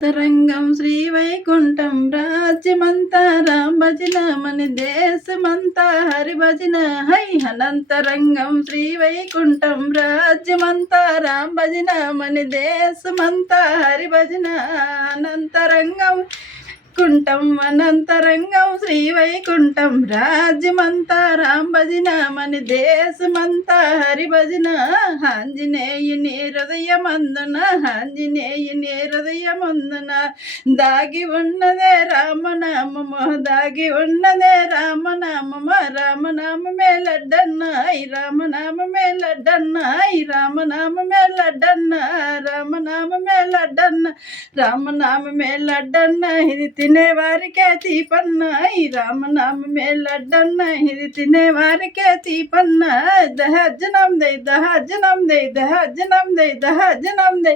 తరంగం శ్రీవైకుంఠం రాజ్యమంతా రామ భజన మన దేశమంతా హరి భజన హై అనంతరంగం శ్రీవైకుంఠం రాజ్యమంతా రామ భజన మన దేశమంతా హరి భజన అనంతరంగం కుంఠం అనంతరంగం శ్రీవైకుంఠం రాజ్యమంతా రామ భజన మన దేశమంతా హరి భజన ఆంజనేయుని హృదయమందున ఆంజనేయుని హృదయమందున దాగి ఉన్నదే రామనామము దాగి ఉన్నదే రామనామమ రామనామమే లడ్డన్న ఈ రామనామమే లడ్డన్న ఈ రామనామమే లడ్డన్న రామనామమే లడ్డన్న రామనామమే లడ్డన్న ఇది తినేవారికే తీపన్న ఈ రామనామమే లడ్డన్న ఇది తినేవారికే తీపన్న దహజనం దై దహజనం దై దహజనం దై దహజనం దై